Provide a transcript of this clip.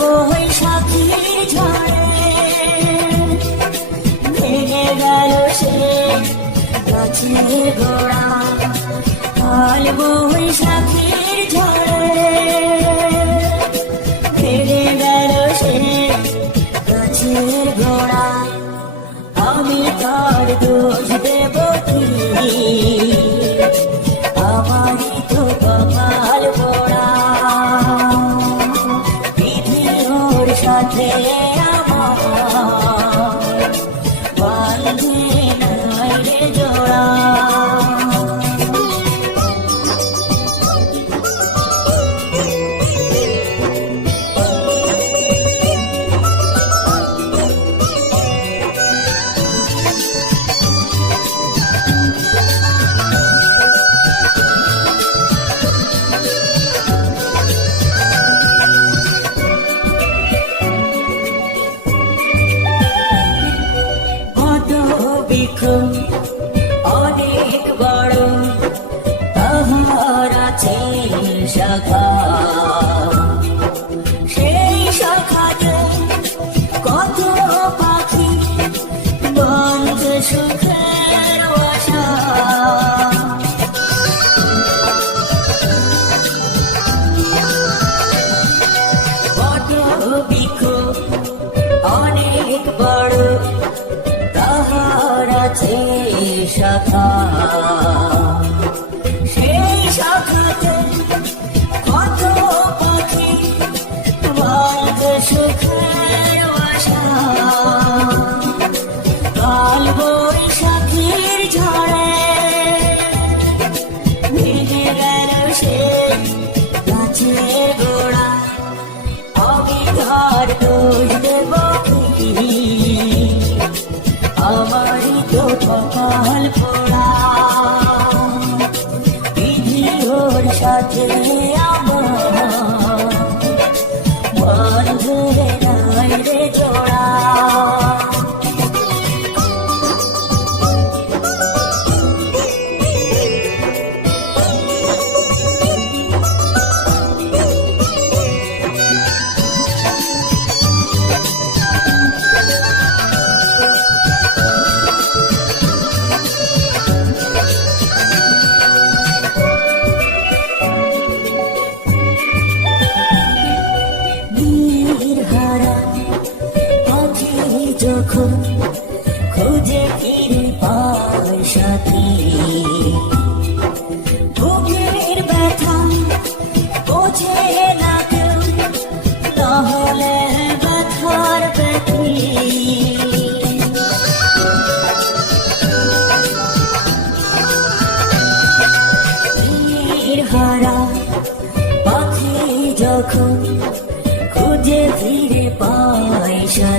বৈশাখীর ঝড়ে ভেঙে গেল সে গাছের গোড়া, কাল বৈশাখীর ঝড়ে ভেঙে গেল সে গাছের গোড়া। আমি তার দোষ দেব কি, আমারই তো কপাল পোড়া। বিধি ওর সাথে আমার বাঁধে নাই রে জোড়া। অনেক বড় তাহার আছে শাখা, সেই শাখাতে কত পাখি বন্ধ সুখের আশা। বট বৃক্ষ অনেক বড় তাহার আছে শাখা, সেই শাখাতে কত পাখি বন্ধ সুখের আশা। কাল বৈশাখীর ঝড়ে ভেঙে গেল সে গাছের গোড়া। আমি তার দোষ দেব কি, আমারই তো কপাল পোড়া। বিধি ওর সাথে আমার বাঁধে নাই রে জোড়া। যখন খুঁজে ফিরে পায় সাথী, বুকের ব্যথা বোঝে না কেউ, তাহলে ব্যথার ব্যথী। হারা পাখি যখন খুঁজে ফিরে পায় সাথী,